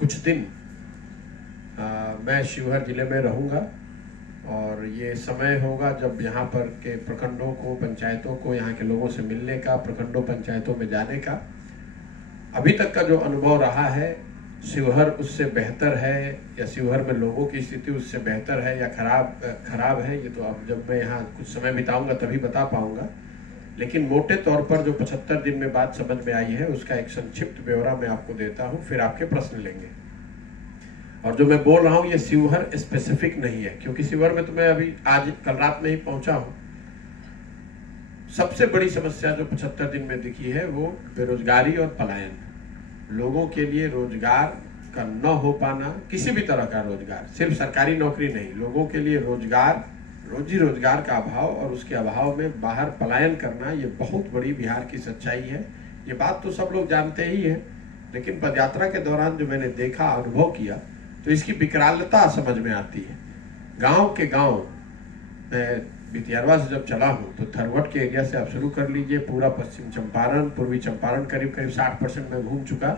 कुछ दिन मैं शिवहर जिले में रहूँगा और ये समय होगा जब यहाँ पर के प्रखंडों को, पंचायतों को, यहाँ के लोगों से मिलने का, प्रखंडों पंचायतों में जाने का। अभी तक का जो अनुभव रहा है, शिवहर उससे बेहतर है या शिवहर में लोगों की स्थिति उससे बेहतर है या खराब है, ये तो अब जब मैं यहाँ कुछ समय बिताऊंगा तभी बता पाऊंगा। लेकिन मोटे तौर पर जो 75 दिन में बात समझ में आई है उसका एक संक्षिप्त ब्यौरा मैं आपको देता हूँ, फिर आपके प्रश्न लेंगे। और जो मैं बोल रहा हूँ ये शिवहर स्पेसिफिक नहीं है, क्योंकि शिवहर में तो मैं अभी आज कल रात में ही पहुंचा हूँ। सबसे बड़ी समस्या जो 75 दिन में दिखी है वो बेरोजगारी और पलायन। लोगों के लिए रोजगार का न हो पाना, किसी भी तरह का रोजगार, सिर्फ सरकारी नौकरी नहीं, लोगों के लिए रोजगार, रोजी रोजगार का अभाव और उसके अभाव में बाहर पलायन करना, ये बहुत बड़ी बिहार की सच्चाई है। ये बात तो सब लोग जानते ही हैं, लेकिन पदयात्रा के दौरान जो मैंने देखा, अनुभव किया, तो इसकी विकरालता समझ में आती है। गांव के गांव, मैं बितियारवा से जब चला हूँ तो थरवट के एरिया से आप शुरू कर लीजिए, पूरा पश्चिम चंपारण, पूर्वी चंपारण करीब 60% में घूम चुका।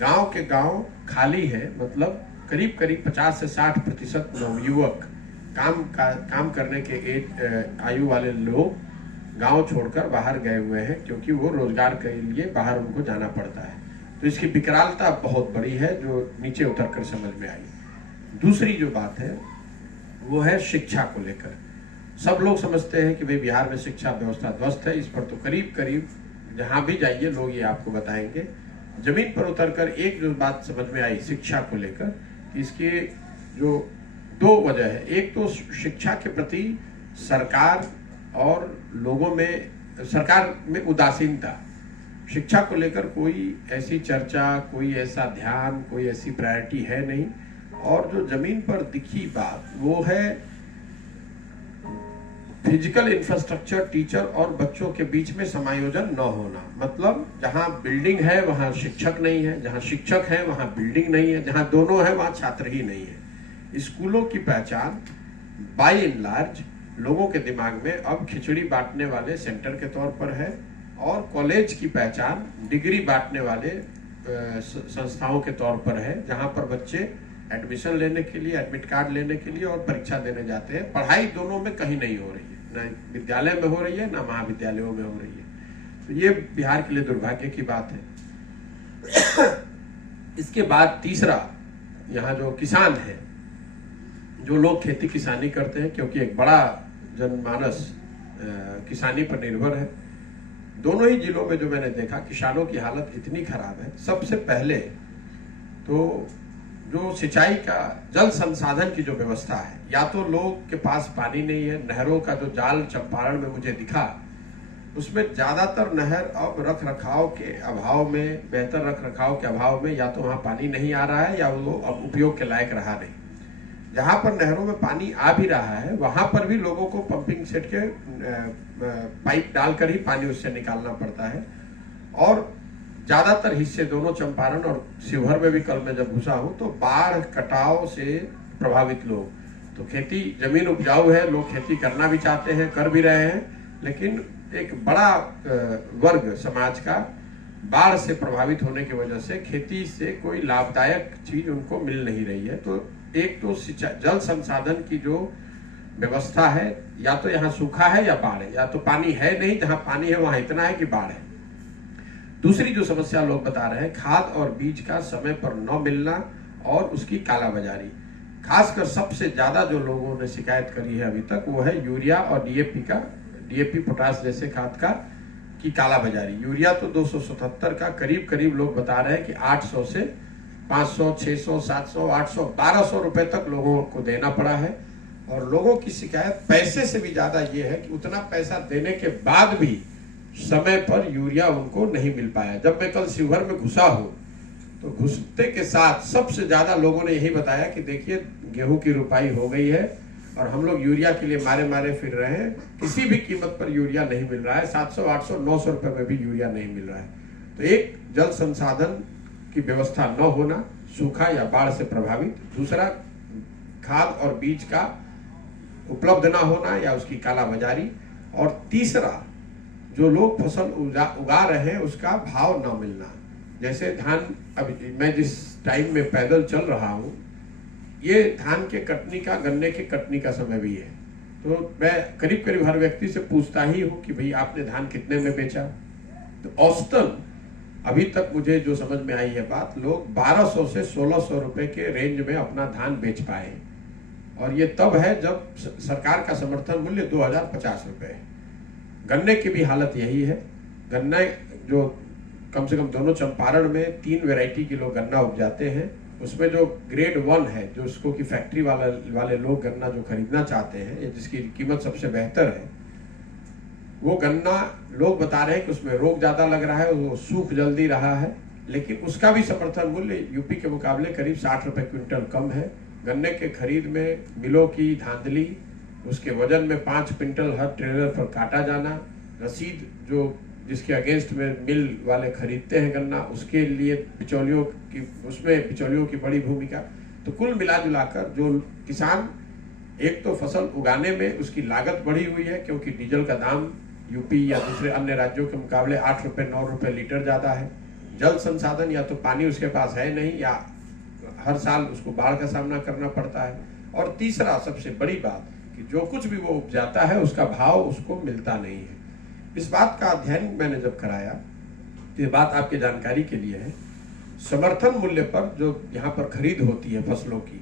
गांव के गांव खाली है, मतलब करीब 50 से 60% नवयुवक, काम करने के आयु वाले लोग गांव छोड़कर बाहर गए हुए हैं, क्योंकि वो रोजगार के लिए बाहर उनको जाना पड़ता है। तो इसकी विकरालता बहुत बड़ी है जो नीचे उतर कर समझ में आई। दूसरी जो बात है वो है शिक्षा को लेकर। सब लोग समझते हैं कि भाई बिहार में शिक्षा व्यवस्था ध्वस्त है। इस पर तो करीब जहां भी जाइए लोग ये आपको बताएंगे। जमीन पर उतरकर एक जो बात समझ में आई शिक्षा को लेकर, इसके जो दो वजह है। एक तो शिक्षा के प्रति सरकार और लोगों में, सरकार में उदासीनता। शिक्षा को लेकर कोई ऐसी चर्चा, कोई ऐसा ध्यान, कोई ऐसी प्रायोरिटी है नहीं। और जो जमीन पर दिखी बात वो है फिजिकल इंफ्रास्ट्रक्चर, टीचर और बच्चों के बीच में समायोजन न होना। मतलब जहां बिल्डिंग है वहां शिक्षक नहीं है, जहां शिक्षक है वहां बिल्डिंग नहीं है, जहां दोनों है वहां छात्र ही नहीं है। स्कूलों की पहचान बाय एंड लार्ज लोगों के दिमाग में अब खिचड़ी बांटने वाले सेंटर के तौर पर है, और कॉलेज की पहचान डिग्री बांटने वाले संस्थाओं के तौर पर है, जहां पर बच्चे एडमिशन लेने के लिए, एडमिट कार्ड लेने के लिए और परीक्षा देने जाते हैं। पढ़ाई दोनों में कहीं नहीं हो रही है, ना विद्यालय में हो रही है ना महाविद्यालयों में हो रही है। तो ये बिहार के लिए दुर्भाग्य की बात है। इसके बाद तीसरा, यहाँ जो किसान है, जो लोग खेती किसानी करते हैं, क्योंकि एक बड़ा जनमानस किसानी पर निर्भर है। दोनों ही जिलों में जो मैंने देखा, किसानों की हालत इतनी खराब है। सबसे पहले तो जो सिंचाई का, जल संसाधन की जो व्यवस्था है, या तो लोग के पास पानी नहीं है। नहरों का जो जाल चंपारण में मुझे दिखा, उसमें ज्यादातर नहर अब रख रखाव के अभाव में, बेहतर रख रखाव के अभाव में, या तो वहां पानी नहीं आ रहा है या वो अब उपयोग के लायक रहा नहीं। जहां पर नहरों में पानी आ भी रहा है वहां पर भी लोगों को पंपिंग सेट के पाइप डालकर ही पानी उससे निकालना पड़ता है। और ज्यादातर हिस्से, दोनों चंपारण और शिवहर में भी कल मैं जब घुसा हूं, तो बाढ़ कटाव से प्रभावित लोग। तो खेती, जमीन उपजाऊ है, लोग खेती करना भी चाहते हैं, कर भी रहे हैं, लेकिन एक बड़ा वर्ग समाज का बाढ़ से प्रभावित होने की वजह से खेती से कोई लाभदायक चीज उनको मिल नहीं रही है। तो एक तो जल संसाधन की जो व्यवस्था है, या तो यहाँ सूखा है या बाढ़ है, या तो पानी है नहीं, जहां पानी है वहां इतना है कि बाढ़ है। दूसरी जो समस्या लोग बता रहे हैं, खाद और बीज का समय पर न मिलना और उसकी कालाबाजारी। खासकर सबसे ज्यादा जो लोगों ने शिकायत करी है अभी तक वो है यूरिया और डीएपी पोटास जैसे खाद का की कालाबाजारी। यूरिया तो 277 का करीब लोग बता रहे हैं कि 800 से 500, 600, 700, 800, 1200 रुपए तक लोगों को देना पड़ा है। और लोगों की शिकायत पैसे से भी ज्यादा ये है कि उतना पैसा देने के बाद भी समय पर यूरिया उनको नहीं मिल पाया। जब मैं कल शिवहर में घुसा हूं तो घुसते के साथ सबसे ज्यादा लोगों ने यही बताया कि देखिए गेहूं की रुपाई हो गई है और हम लोग यूरिया के लिए मारे फिर रहे हैं, किसी भी कीमत पर यूरिया नहीं मिल रहा है। 700, 800, 900 रुपए में भी यूरिया नहीं मिल रहा है। तो एक, जल संसाधन की व्यवस्था न होना, सूखा या बाढ़ से प्रभावित। दूसरा, खाद और बीज का उपलब्ध ना होना या उसकी कालाबाजारी। और तीसरा, जो लोग फसल उगा रहे हैं उसका भाव ना मिलना। जैसे धान, अब मैं जिस टाइम में पैदल चल रहा हूँ, ये धान के कटनी का, गन्ने के कटनी का समय भी है। तो मैं करीब करीब हर व्यक्ति से पूछता ही हूँ कि भाई आपने धान कितने में बेचा। तो औसतन अभी तक मुझे जो समझ में आई है बात, लोग 1200 से 1600 रुपए के रेंज में अपना धान बेच पाए, और ये तब है जब सरकार का समर्थन मूल्य 2050 रुपए है। गन्ने की भी हालत यही है। गन्ना जो कम से कम दोनों चंपारण में 3 वैरायटी के लोग गन्ना उपजाते हैं, उसमें जो ग्रेड 1 है, जो उसको की फैक्ट्री वाले लोग गन्ना जो खरीदना चाहते हैं, या जिसकी कीमत सबसे बेहतर है, वो गन्ना लोग बता रहे हैं कि उसमें रोग ज्यादा लग रहा है, वो सूख जल्दी रहा है, लेकिन उसका भी समर्थन मूल्य यूपी के मुकाबले करीब 60 रुपए क्विंटल कम है। गन्ने के खरीद में मिलों की धांधली, उसके वजन में 5 क्विंटल हर ट्रेलर पर काटा जाना, रसीद जो जिसके अगेंस्ट में मिल वाले खरीदते हैं गन्ना, उसके लिए बिचौलियों की, उसमें बिचौलियों की बड़ी भूमिका। तो कुल मिला जुलाकर जो किसान, एक तो फसल उगाने में उसकी लागत बढ़ी हुई है, क्योंकि डीजल का दाम यूपी या दूसरे अन्य राज्यों के मुकाबले 8 रुपए 9 रुपए लीटर ज्यादा है। जल संसाधन, या तो पानी उसके पास है नहीं, या हर साल उसको बाढ़ का सामना करना पड़ता है। और तीसरा सबसे बड़ी बात कि जो कुछ भी वो उपजाता है उसका भाव उसको मिलता नहीं है। इस बात का अध्ययन मैंने जब कराया, ये बात आपके जानकारी के लिए है, समर्थन मूल्य पर जो यहाँ पर खरीद होती है फसलों की,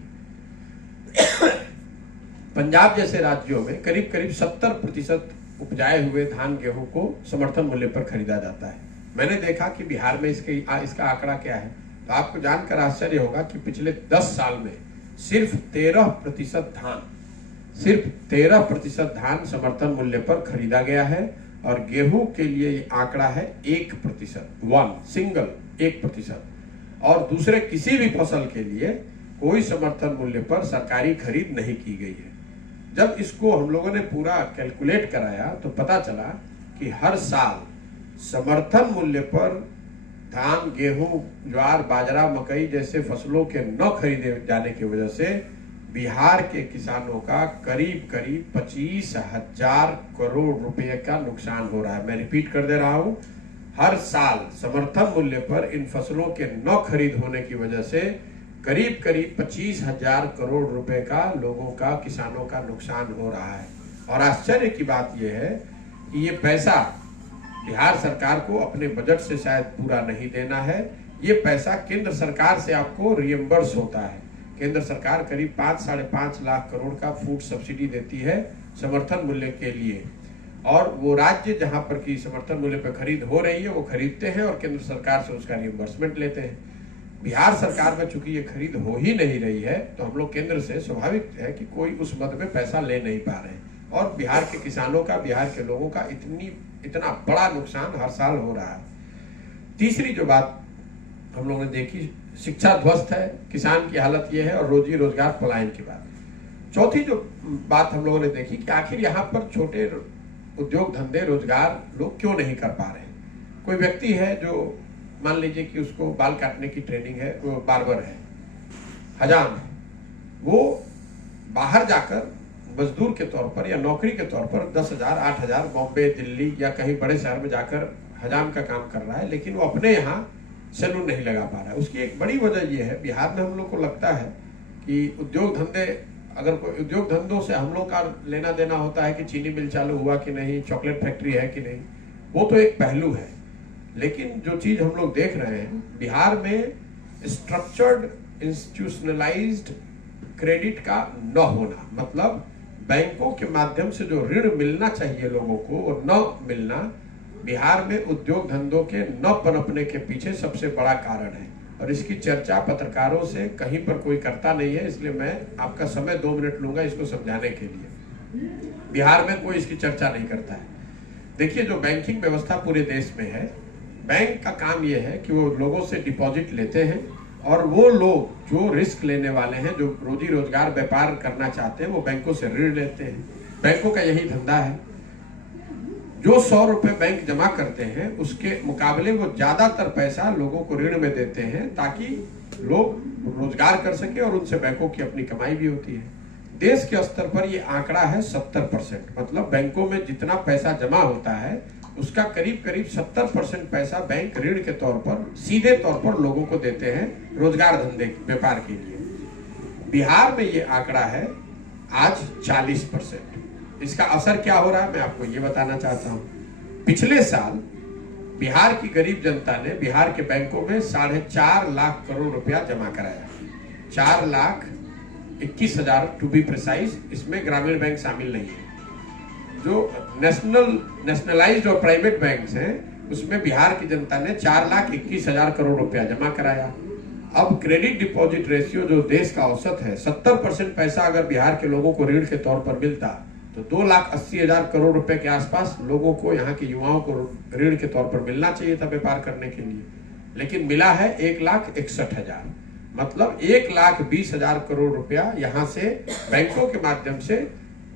पंजाब जैसे राज्यों में करीब करीब 70% उपजाए हुए धान गेहूं को समर्थन मूल्य पर खरीदा जाता है। मैंने देखा कि बिहार में इसका आंकड़ा क्या है, तो आपको जानकर आश्चर्य होगा कि पिछले 10 साल में सिर्फ 13% धान समर्थन मूल्य पर खरीदा गया है, और गेहूं के लिए ये आंकड़ा है 1%, और दूसरे किसी भी फसल के लिए कोई समर्थन मूल्य पर सरकारी खरीद नहीं की गई है। जब इसको हम लोगों ने पूरा कैलकुलेट कराया तो पता चला कि हर साल समर्थन मूल्य पर धान, गेहूं, ज्वार, बाजरा, मकई जैसे फसलों के न खरीदे जाने की वजह से बिहार के किसानों का करीब करीब 25,000 करोड़ रुपए का नुकसान हो रहा है। मैं रिपीट कर दे रहा हूं, हर साल समर्थन मूल्य पर इन फसलों के न खरीद होने की वजह से करीब करीब 25,000 करोड़ रुपए का लोगों का, किसानों का नुकसान हो रहा है। और आश्चर्य की बात यह है कि ये पैसा बिहार सरकार को अपने बजट से शायद पूरा नहीं देना है, ये पैसा केंद्र सरकार से आपको रिएम्बर्स होता है। केंद्र सरकार करीब 5-5.5 लाख करोड़ का फूड सब्सिडी देती है समर्थन मूल्य के लिए, और वो राज्य जहां पर की समर्थन मूल्य पर खरीद हो रही है वो खरीदते हैं और केंद्र सरकार से उसका रिएम्बर्समेंट लेते हैं। बिहार सरकार में चूंकि ये खरीद हो ही नहीं रही है, तो हम लोग केंद्र से स्वाभाविक है कि कोई उस मद में पैसा ले नहीं पा रहे हैं, और बिहार के किसानों का, बिहार के लोगों का इतना बड़ा नुकसान हर साल हो रहा है। तीसरी जो बात हम लोगों ने देखी, शिक्षा ध्वस्त है, किसान की हालत यह है, और रोजी रोजगार पलायन की बात। चौथी जो बात हम लोगों ने देखी कि आखिर यहाँ पर छोटे उद्योग धंधे, रोजगार लोग क्यों नहीं कर पा रहे हैं। कोई व्यक्ति है जो मान लीजिए कि उसको बाल काटने की ट्रेनिंग है, वो बार्बर है, हजाम है, वो बाहर जाकर मजदूर के तौर पर या नौकरी के तौर पर 10,000, 8,000 बॉम्बे, दिल्ली या कहीं बड़े शहर में जाकर हजाम का काम कर रहा है, लेकिन वो अपने यहाँ सैलून नहीं लगा पा रहा है। उसकी एक बड़ी वजह यह है, बिहार में हम लोग को लगता है कि उद्योग धंधे, अगर कोई उद्योग धंधों से हम लोग का लेना देना होता है कि चीनी मिल चालू हुआ कि नहीं, चॉकलेट फैक्ट्री है कि नहीं, वो तो एक पहलू है। लेकिन जो चीज हम लोग देख रहे हैं, बिहार में स्ट्रक्चर्ड इंस्टीट्यूशनलाइज्ड क्रेडिट का न होना, मतलब बैंकों के माध्यम से जो ऋण मिलना चाहिए लोगों को वो न मिलना, बिहार में उद्योग धंधों के न पनपने के पीछे सबसे बड़ा कारण है। और इसकी चर्चा पत्रकारों से कहीं पर कोई करता नहीं है, इसलिए मैं आपका समय 2 मिनट लूंगा इसको समझाने के लिए। बिहार में कोई इसकी चर्चा नहीं करता है। देखिए, जो बैंकिंग व्यवस्था पूरे देश में है, बैंक का काम यह है कि वो लोगों से डिपॉजिट लेते हैं, और वो लोग जो रिस्क लेने वाले हैं, जो रोजी रोजगार व्यापार करना चाहते हैं, वो बैंकों से ऋण लेते हैं। बैंकों का यही धंधा है। जो 100 रुपए बैंक जमा करते हैं उसके मुकाबले वो ज्यादातर पैसा लोगों को ऋण में देते हैं, ताकि लोग रोजगार कर सके, और उनसे बैंकों की अपनी कमाई भी होती है। देश के स्तर पर ये आंकड़ा है 70%, मतलब बैंकों में जितना पैसा जमा होता है उसका करीब करीब 70% पैसा बैंक ऋण के तौर पर सीधे तौर पर लोगों को देते हैं रोजगार धंधे व्यापार के लिए। बिहार में ये आंकड़ा है आज 40%। इसका असर क्या हो रहा है मैं आपको ये बताना चाहता हूं। पिछले साल बिहार की गरीब जनता ने बिहार के बैंकों में 4.5 लाख करोड़ रुपया जमा कराया। 4,21,000 टू बी प्रिसाइज, इसमें ग्रामीण बैंक शामिल नहीं है। जो नेशनलाइज्ड और प्राइवेट बैंक्स हैं उसमें बिहार की जनता ने 4,21,000 करोड़ रुपया जमा कराया। अब क्रेडिट डिपॉजिट रेशियो जो देश का औसत है, 70% पैसा अगर बिहार के लोगों को ऋण के तौर पर मिलता तो 2,80,000 करोड़ रुपए के आसपास लोगों को, यहाँ के युवाओं को ऋण के तौर पर मिलना चाहिए था व्यापार करने के लिए, लेकिन मिला है 1,61,000। मतलब 1,20,000 करोड़ रुपया यहाँ से बैंकों के माध्यम से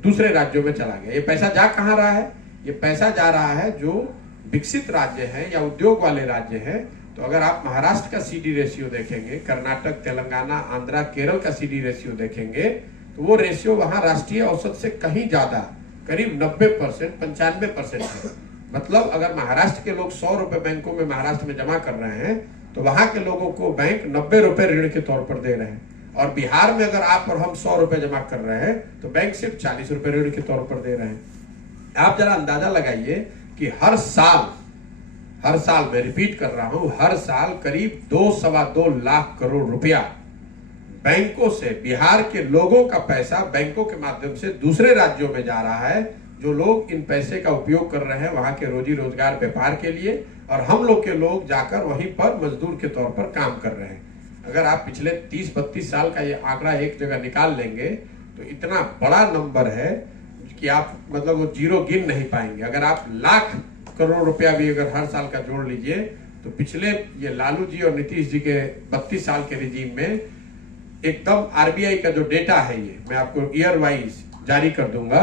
दूसरे राज्यों में चला गया। ये पैसा जा कहाँ रहा है? ये पैसा जा रहा है जो विकसित राज्य है या उद्योग वाले राज्य है। तो अगर आप महाराष्ट्र का सीडी रेशियो देखेंगे, कर्नाटक, तेलंगाना, आंध्रा, केरल का सीडी रेशियो देखेंगे तो वो रेशियो वहां राष्ट्रीय औसत से कहीं ज्यादा, करीब 90%, 95% है। मतलब अगर महाराष्ट्र के लोग 100 रुपए बैंकों में महाराष्ट्र में जमा कर रहे हैं तो वहां के लोगों को बैंक 90 रुपए ऋण के तौर पर दे रहे हैं। और बिहार में अगर आप और हम 100 रुपए जमा कर रहे हैं तो बैंक सिर्फ 40 रुपए ऋण के तौर पर दे रहे हैं। आप जरा अंदाजा लगाइए कि हर साल मैं रिपीट कर रहा हूं, हर साल करीब 2-2.25 लाख करोड़ रुपया बैंकों से बिहार के लोगों का पैसा बैंकों के माध्यम से दूसरे राज्यों में जा रहा है। जो लोग इन पैसे का उपयोग कर रहे हैं वहां के रोजी रोजगार व्यापार के लिए, और हम लोग के लोग जाकर वहीं पर मजदूर के तौर पर काम कर रहे हैं। अगर आप पिछले 30-32 साल का ये आंकड़ा एक जगह निकाल लेंगे तो इतना बड़ा नंबर है कि आप मतलब वो जीरो गिन नहीं पाएंगे। अगर आप लाख करोड़ रुपया भी अगर हर साल का जोड़ लीजिए तो पिछले ये लालू जी और नीतीश जी के 32 साल के रिजीम में एकदम आरबीआई का जो डेटा है, ये मैं आपको ईयर वाइज जारी कर दूंगा,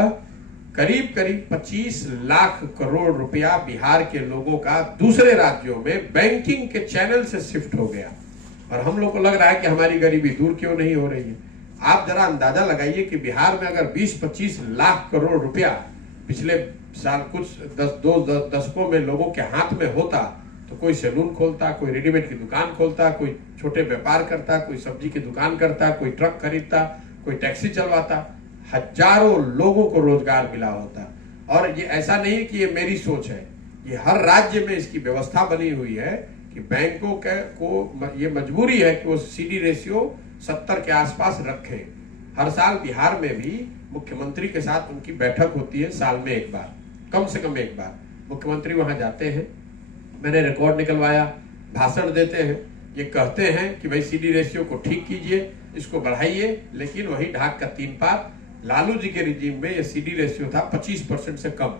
करीब 25 लाख करोड़ रुपया बिहार के लोगों का दूसरे राज्यों में बैंकिंग के चैनल से शिफ्ट हो गया। और हम लोग को लग रहा है कि हमारी गरीबी दूर क्यों नहीं हो रही है। आप जरा अंदाजा लगाइए कि बिहार में अगर 20-25 लाख करोड़ रुपया पिछले साल कुछ 2 दशकों में लोगों के हाथ में होता तो कोई सैलून खोलता, कोई रेडीमेड की दुकान खोलता, कोई छोटे व्यापार करता, कोई सब्जी की दुकान करता, कोई ट्रक खरीदता, कोई टैक्सी चलवाता, हजारों लोगों को रोजगार मिला होता। और ये ऐसा नहीं कि ये मेरी सोच है, ये हर राज्य में इसकी व्यवस्था बनी हुई है कि बैंकों को ये मजबूरी है कि वो सीडी रेशियो 70 के आसपास रखें। हर साल बिहार में भी मुख्यमंत्री के साथ उनकी बैठक होती है, साल में एक बार, कम से कम एक बार मुख्यमंत्री वहां जाते हैं। मैंने रिकॉर्ड निकलवाया, भाषण देते हैं, ये कहते हैं कि भाई सीडी रेशियो को ठीक कीजिए, इसको बढ़ाइए, लेकिन वही ढाक का 3 पार। लालू जी के रिजीम में ये सीडी रेशियो था 25% से कम।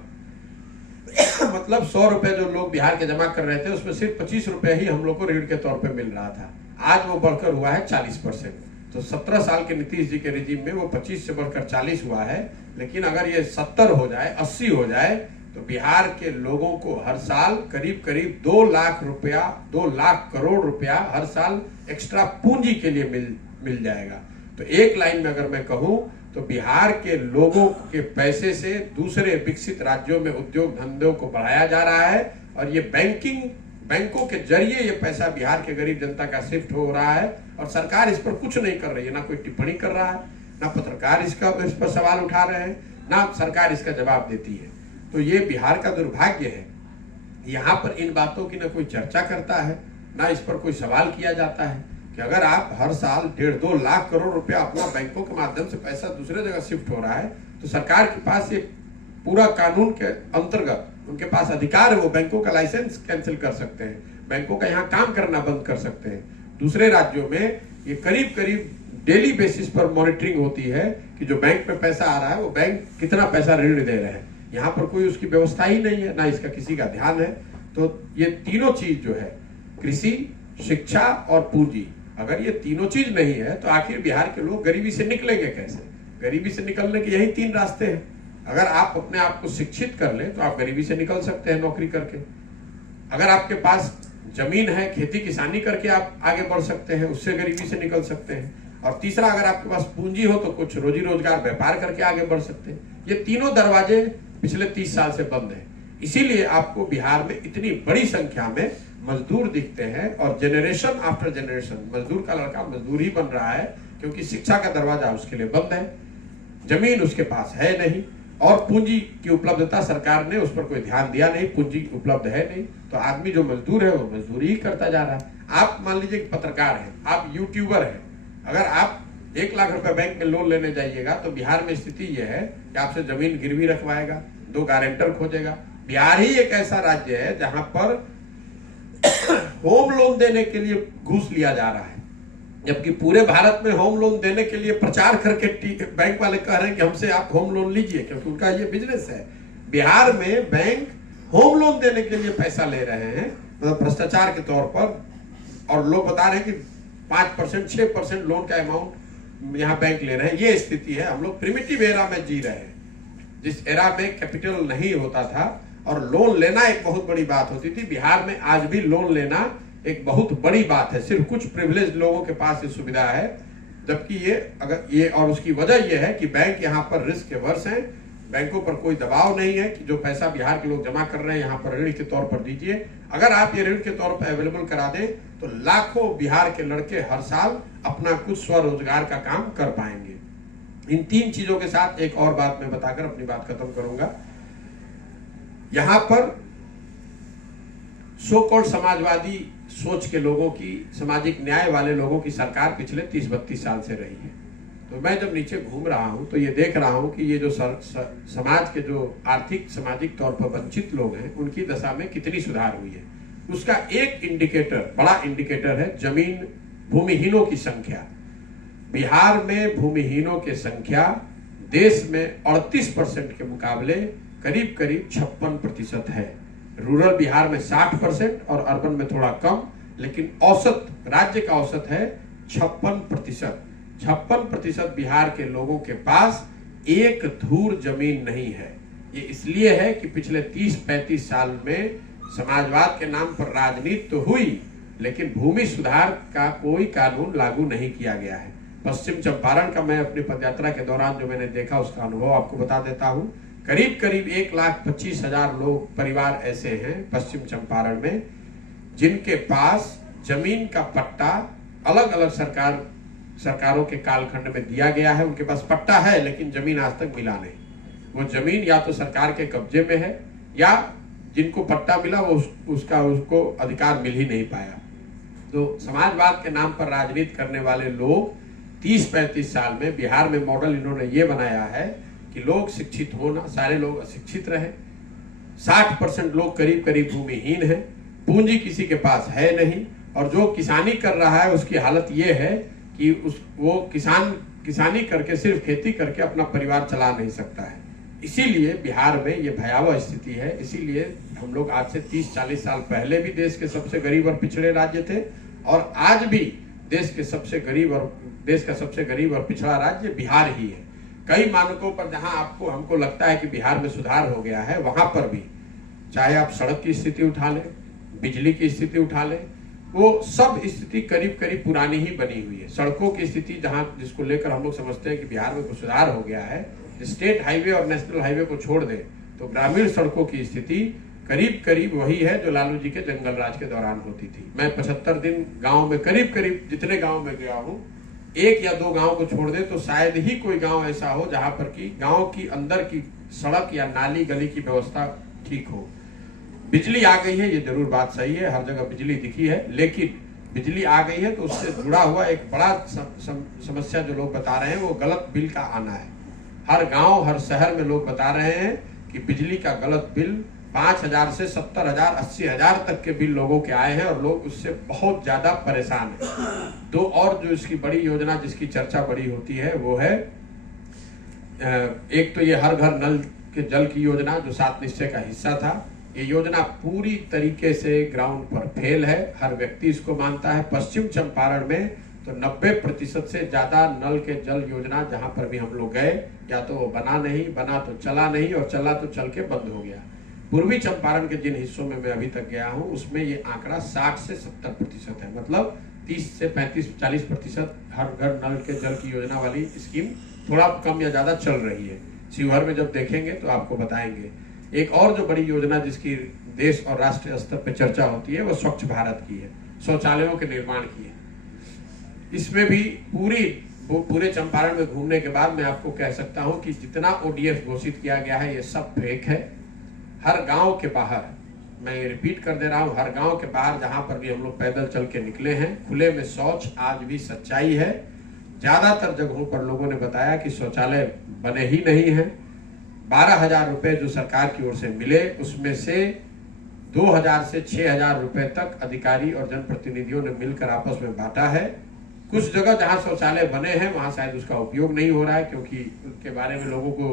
मतलब 100 रुपए जो लोग बिहार के जमा कर रहे थे उसमें सिर्फ 25 रुपए ही हम लोग को ऋण के तौर पे मिल रहा था। आज वो बढ़कर हुआ है 40%। तो 17 साल के नीतीश जी के रिजीम में वो 25 से बढ़कर 40 हुआ है। लेकिन अगर ये 70 हो जाए, 80 हो जाए तो बिहार के लोगों को हर साल करीब 2 लाख रुपया, 2 लाख करोड़ रुपया हर साल एक्स्ट्रा पूंजी के लिए मिल जाएगा। तो एक लाइन में अगर मैं कहूं तो बिहार के लोगों के पैसे से दूसरे विकसित राज्यों में उद्योग धंधों को बढ़ाया जा रहा है। और ये बैंकों के जरिए ये पैसा बिहार के गरीब जनता का शिफ्ट हो रहा है। और सरकार इस पर कुछ नहीं कर रही है, ना कोई टिप्पणी कर रहा है, ना पत्रकार इस पर सवाल उठा रहे हैं, ना सरकार इसका जवाब देती है। तो ये बिहार का दुर्भाग्य है। यहाँ पर इन बातों की ना कोई चर्चा करता है, ना इस पर कोई सवाल किया जाता है कि अगर आप हर साल 1.5-2 लाख करोड़ रुपया अपना बैंकों के माध्यम से पैसा दूसरे जगह शिफ्ट हो रहा है तो सरकार के पास ये पूरा कानून के अंतर्गत उनके पास अधिकार है, वो बैंकों का लाइसेंस कैंसिल कर सकते हैं, बैंकों का यहाँ काम करना बंद कर सकते हैं। दूसरे राज्यों में ये करीब डेली बेसिस पर मॉनिटरिंग होती है कि जो बैंक में पैसा आ रहा है वो बैंक कितना पैसा ऋण दे रहे हैं। यहाँ पर कोई उसकी व्यवस्था ही नहीं है, ना इसका किसी का ध्यान है। तो ये तीनों चीज जो है, कृषि, शिक्षा और पूंजी, अगर ये तीनों चीज नहीं है तो आखिर बिहार के लोग गरीबी से निकलेंगे कैसे? गरीबी से निकलने के यही 3 रास्ते हैं। अगर आप अपने आप को शिक्षित कर ले तो आप गरीबी से निकल सकते हैं नौकरी करके। अगर आपके पास जमीन है, खेती किसानी करके आप आगे बढ़ सकते हैं, उससे गरीबी से निकल सकते हैं। और तीसरा, अगर आपके पास पूंजी हो तो कुछ रोजी रोजगार व्यापार करके आगे बढ़ सकते हैं। ये तीनों दरवाजे पिछले 30 साल से बंद है। इसीलिए आपको बिहार में इतनी बड़ी संख्या में मजदूर दिखते हैं और जेनरेशन आफ्टर जेनरेशन मजदूर का लड़का मजदूर ही बन रहा है, क्योंकि शिक्षा का दरवाजा उसके लिए बंद है, जमीन उसके पास है नहीं और पूंजी की उपलब्धता सरकार ने उस पर कोई ध्यान दिया नहीं, पूंजी उपलब्ध है नहीं, तो आदमी जो मजदूर है वो मजदूरी ही करता जा रहा है। आप मान लीजिए पत्रकार हैं, आप यूट्यूबर हैं, अगर आप 1 लाख रुपए बैंक में लोन लेने जाइएगा तो बिहार में स्थिति यह है कि आपसे जमीन गिरवी रखवाएगा, 2 गारंटर खोजेगा। बिहार ही एक ऐसा राज्य है जहां पर होम लोन देने के लिए घूस लिया जा रहा है, जबकि पूरे भारत में होम लोन देने के लिए प्रचार करके बैंक वाले कह रहे हैं कि हमसे आप होम लोन लीजिए, क्योंकि उनका ये बिजनेस है। बिहार में बैंक होम लोन देने के लिए पैसा ले रहे हैं, मतलब भ्रष्टाचार के तौर पर, और लोग बता रहे हैं कि 5% 6% लोन का अमाउंट यहाँ बैंक ले रहे हैं। ये स्थिति है। हम लोग प्रिमिटिव एरा में जी रहे हैं, जिस एरा में कैपिटल नहीं होता था और लोन लेना एक बहुत बड़ी बात होती थी। बिहार में आज भी लोन लेना एक बहुत बड़ी बात है, सिर्फ कुछ प्रिविलेज लोगों के पास ये सुविधा है, जबकि ये और उसकी वजह यह है कि बैंक यहाँ पर रिस्क के वर्ष हैं, बैंकों पर कोई दबाव नहीं है कि जो पैसा बिहार के लोग जमा कर रहे हैं यहाँ पर ऋण के तौर पर दीजिए। अगर आप ये ऋण के तौर पर अवेलेबल करा दें तो लाखों बिहार के लड़के हर साल अपना कुछ स्वरोजगार का काम कर पाएंगे। इन 3 चीजों के साथ एक और बात मैं बताकर अपनी बात खत्म करूंगा। यहां पर सो कॉल्ड समाजवादी सोच के लोगों की, सामाजिक न्याय वाले लोगों की सरकार पिछले 30-32 साल से रही है। तो मैं जब नीचे घूम रहा हूं तो ये देख रहा हूं कि ये जो समाज के जो आर्थिक सामाजिक तौर पर वंचित लोग हैं उनकी दशा में कितनी सुधार हुई है। उसका एक इंडिकेटर, बड़ा इंडिकेटर है जमीन भूमिहीनों की संख्या। बिहार में भूमिहीनों की संख्या देश में 38% के मुकाबले करीब करीब 56% है। रूरल बिहार में 60% और अर्बन में थोड़ा कम, लेकिन औसत राज्य का औसत है 56%। 56% बिहार के लोगों के पास एक धूर जमीन नहीं है। ये इसलिए है कि पिछले 30-35 साल में समाजवाद के नाम पर राजनीति तो हुई, लेकिन भूमि सुधार का कोई कानून लागू नहीं किया गया है। पश्चिम चंपारण का मैं अपनी पदयात्रा के दौरान जो मैंने देखा उसका अनुभव आपको बता देता हूं। करीब करीब 1,25,000 लोग, परिवार ऐसे हैं पश्चिम चंपारण में जिनके पास जमीन का पट्टा अलग अलग सरकारों के कालखंड में दिया गया है। उनके पास पट्टा है लेकिन जमीन आज तक मिला नहीं। वो जमीन या तो सरकार के कब्जे में है या जिनको पट्टा मिला वो उसको अधिकार मिल ही नहीं पाया। तो समाजवाद के नाम पर राजनीति करने वाले लोग 30-35 साल में बिहार में मॉडल इन्होंने ये बनाया है कि लोग शिक्षित होना, सारे लोग अशिक्षित रहे। 60% लोग करीब करीब भूमिहीन हैं, पूंजी किसी के पास है नहीं, और जो किसानी कर रहा है उसकी हालत ये है कि वो किसानी करके, सिर्फ खेती करके अपना परिवार चला नहीं सकता है। इसीलिए बिहार में ये भयावह स्थिति है। इसीलिए हम लोग आज से 30-40 साल पहले भी देश के सबसे गरीब और पिछड़े राज्य थे, और आज भी देश का सबसे गरीब और पिछड़ा राज्य बिहार ही है। कई मानकों पर जहां हमको लगता है कि बिहार में सुधार हो गया है, वहां पर भी चाहे आप सड़क की स्थिति उठा लें, बिजली की स्थिति उठा लें, वो सब स्थिति करीब करीब पुरानी ही बनी हुई है। सड़कों की स्थिति जिसको लेकर हम लोग समझते हैं कि बिहार में कुछ सुधार हो गया है, स्टेट हाईवे और नेशनल हाईवे को छोड़ दें तो ग्रामीण सड़कों की स्थिति करीब करीब वही है जो लालू जी के जंगल राज के दौरान होती थी। मैं 75 दिन गांव में करीब करीब जितने गांव में गया हूं, 1 या 2 गांव को छोड़ दे तो शायद ही कोई गांव ऐसा हो जहां पर कि गांव की अंदर की सड़क या नाली गली की व्यवस्था ठीक हो। बिजली आ गई है, ये जरूर बात सही है, हर जगह बिजली दिखी है, लेकिन बिजली आ गई है तो उससे जुड़ा हुआ एक बड़ा समस्या जो लोग बता रहे हैं वो गलत बिल का आना है। हर गांव हर शहर में लोग बता रहे हैं कि बिजली का गलत बिल 5,000 से 70,000 80,000 तक के बिल लोगों के आए हैं और लोग उससे बहुत ज्यादा परेशान हैं। दो और जो इसकी बड़ी योजना जिसकी चर्चा बड़ी होती है वो है, एक तो ये हर घर नल के जल की योजना जो 7 निश्चय का हिस्सा था। ये योजना पूरी तरीके से ग्राउंड पर फेल है, हर व्यक्ति इसको मानता है। पश्चिम चंपारण में तो 90% से ज्यादा नल के जल योजना जहां पर भी हम लोग गए, या तो वो बना तो चला नहीं, और चला तो चल के बंद हो गया। पूर्वी चंपारण के जिन हिस्सों में मैं अभी तक गया हूं उसमें ये आंकड़ा 60 से 70% है, मतलब 30 से 35-40% हर घर नल के जल की योजना वाली स्कीम थोड़ा कम या ज्यादा चल रही है। शिवहर में जब देखेंगे तो आपको बताएंगे। एक और जो बड़ी योजना जिसकी देश और राष्ट्रीय स्तर पर चर्चा होती है वो स्वच्छ भारत की है, शौचालयों के निर्माण की है। इसमें भी पूरे चंपारण में घूमने के बाद मैं आपको कह सकता हूं कि जितना ओडीएफ घोषित किया गया है ये सब फेक है। हर गांव के बाहर, मैं रिपीट कर दे रहा हूं, हर गांव के बाहर जहां पर भी हम लोग पैदल चल के निकले हैं, खुले में शौच आज भी सच्चाई है। ज्यादातर जगहों पर लोगों ने बताया कि शौचालय बने ही नहीं है। 12,000 रुपए जो सरकार की ओर से मिले उसमें से 2,000 से 6,000 रुपए तक अधिकारी और जनप्रतिनिधियों ने मिलकर आपस में बांटा है। कुछ जगह जहां शौचालय बने हैं वहां शायद उसका उपयोग नहीं हो रहा है क्योंकि उसके बारे में लोगों को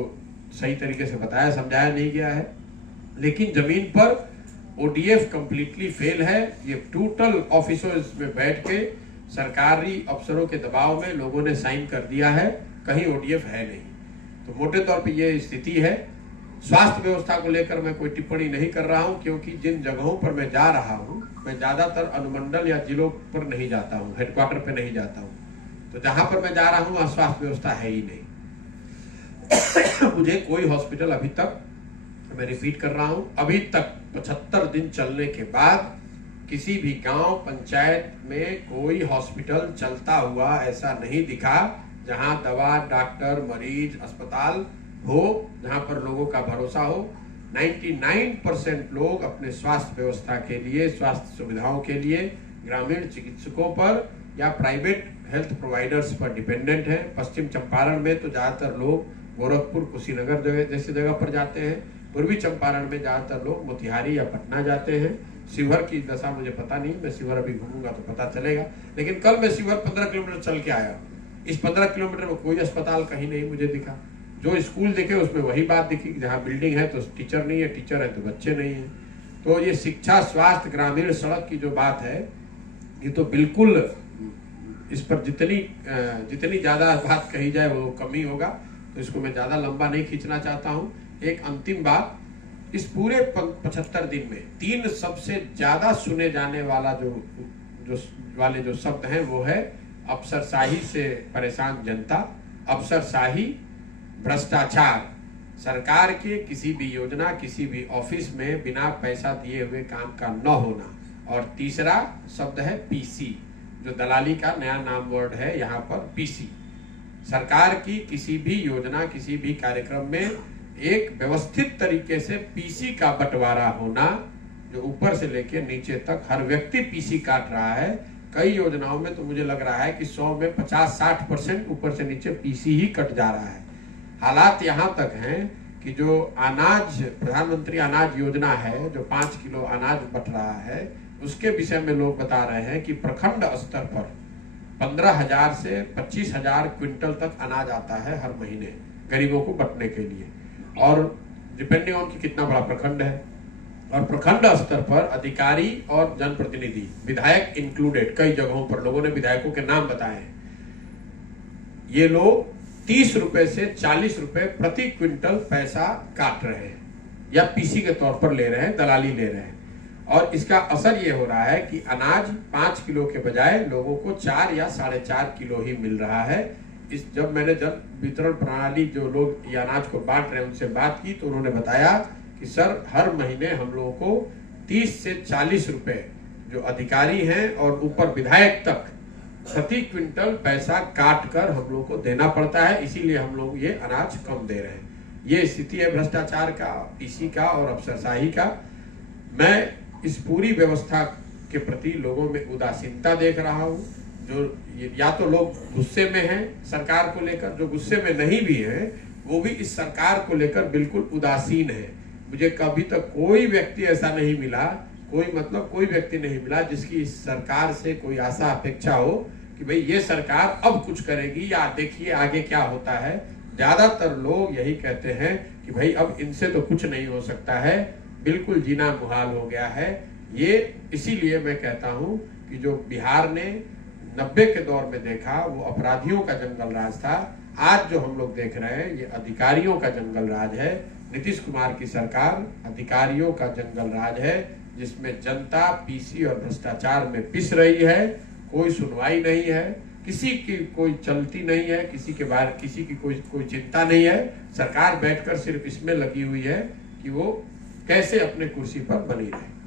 सही तरीके से बताया समझाया नहीं गया है। लेकिन जमीन पर ओडीएफ कंप्लीटली फेल है। ये टोटल ऑफिसर्स में बैठ के सरकारी अफसरों के दबाव में लोगों ने साइन कर दिया है, कहीं ओडीएफ है नहीं। तो मोटे तौर पे ये स्थिति है। स्वास्थ्य व्यवस्था को लेकर मैं कोई टिप्पणी नहीं कर रहा हूं क्योंकि जिन जगहों पर मैं जा रहा हूं मैं ज्यादातर अनुमंडल या जिलों पर नहीं जाता हूं, हेडक्वार्टर पे नहीं जाता हूं। तो जहां पर मैं जा रहा हूं वहां स्वास्थ्य व्यवस्था है ही नहीं। मुझे कोई हॉस्पिटल अभी तक, मैं रिपीट कर रहा हूं, अभी तक 75 दिन चलने के बाद किसी भी गांव पंचायत में कोई हॉस्पिटल चलता हुआ ऐसा नहीं दिखा जहां दवा, डॉक्टर, मरीज, अस्पताल हो, जहां पर लोगों का भरोसा हो। 99% लोग अपने स्वास्थ्य व्यवस्था के लिए, स्वास्थ्य सुविधाओं के लिए ग्रामीण चिकित्सकों पर या प्राइवेट हेल्थ प्रोवाइडर्स पर डिपेंडेंट है। पश्चिम चंपारण में तो ज्यादातर लोग गोरखपुर, कुशीनगर जैसी जगह पर जाते हैं। पूर्वी चंपारण में ज्यादातर लोग मोतिहारी या पटना जाते हैं। शिवहर की दशा मुझे पता नहीं, मैं शिवहर अभी घूमूंगा तो पता चलेगा। लेकिन कल मैं शिवहर 15 किलोमीटर चल के आया, इस 15 किलोमीटर में कोई अस्पताल कहीं नहीं मुझे दिखा। जो स्कूल दिखे उसमें वही बात दिखी, जहाँ बिल्डिंग है तो टीचर नहीं है, टीचर है तो बच्चे नहीं है। तो ये शिक्षा, स्वास्थ्य, ग्रामीण, सड़क की जो बात है, ये तो बिल्कुल इस पर जितनी ज्यादा बात कही जाए वो कमी होगा। तो इसको मैं ज्यादा लंबा नहीं खींचना चाहता हूँ। एक अंतिम बात, इस पूरे 75 दिन में 3 सबसे ज्यादा सुने जाने वाला जो शब्द हैं वो है अफसरशाही से परेशान जनता, अफसरशाही, भ्रष्टाचार, सरकार के किसी भी योजना, किसी भी ऑफिस में बिना पैसा दिए हुए काम का न होना, और तीसरा शब्द है पीसी, जो दलाली का नया नाम वर्ड है यहाँ पर, पीसी। सरकार की किसी भी योजना, किसी भी कार्यक्रम में एक व्यवस्थित तरीके से पीसी का बंटवारा होना, जो ऊपर से लेकर नीचे तक हर व्यक्ति पीसी काट रहा है। कई योजनाओं में तो मुझे लग रहा है कि 100 में 50-60% ऊपर से नीचे पीसी ही कट जा रहा है। हालात यहाँ तक हैं कि जो अनाज, प्रधानमंत्री अनाज योजना है, जो 5 किलो अनाज बट रहा है, उसके विषय में लोग बता रहे हैं कि प्रखंड स्तर पर 15,000 से 25,000 क्विंटल तक अनाज आता है हर महीने गरीबों को बंटने के लिए, और डिपेंडिंग ऑन कि कितना बड़ा प्रखंड है। और प्रखंड स्तर पर अधिकारी और जनप्रतिनिधि, विधायक इंक्लूडेड, कई जगहों पर लोगों ने विधायकों के नाम बताए हैं, ये लोग 30 रुपए से 40 रुपए प्रति क्विंटल पैसा काट रहे हैं या पीसी के तौर पर ले रहे हैं, दलाली ले रहे हैं। और इसका असर ये हो रहा है कि अनाज 5 किलो के बजाय लोगों को 4 या 4.5 किलो ही मिल रहा है। जब मैंने जन वितरण प्रणाली, जो लोग ये अनाज को बांट रहे हैं, उनसे बात की तो उन्होंने बताया कि सर हर महीने हम लोगों को 30 से 40 रुपए जो अधिकारी हैं और ऊपर विधायक तक प्रति क्विंटल पैसा काट कर हम लोग को देना पड़ता है, इसीलिए हम लोग ये अनाज कम दे रहे हैं। ये स्थिति है भ्रष्टाचार का, पीसी का और अफसरशाही का। मैं इस पूरी व्यवस्था के प्रति लोगों में उदासीनता देख रहा हूँ। जो या तो लोग गुस्से में हैं सरकार को लेकर, जो गुस्से में नहीं भी हैं वो भी इस सरकार को लेकर बिल्कुल उदासीन है। मुझे कभी तक कोई व्यक्ति ऐसा नहीं मिला, कोई व्यक्ति नहीं मिला जिसकी इस सरकार से कोई आशा अपेक्षा हो कि भाई ये सरकार अब कुछ करेगी या देखिए आगे क्या होता है। ज्यादातर लोग यही कहते हैं कि भाई अब इनसे तो कुछ नहीं हो सकता है, बिल्कुल जीना मुहाल हो गया है। ये इसीलिए मैं कहता हूं कि जो बिहार ने 90 के दौर में देखा वो अपराधियों का जंगल राज था, आज जो हम लोग देख रहे हैं ये अधिकारियों का जंगल राज है। नीतीश कुमार की सरकार अधिकारियों का जंगल राज है, जिसमें जनता पीसी और भ्रष्टाचार में पिस रही है। कोई सुनवाई नहीं है, किसी की कोई चलती नहीं है, किसी की कोई चिंता नहीं है। सरकार बैठकर सिर्फ इसमें लगी हुई है कि वो कैसे अपने कुर्सी पर बनी रहे।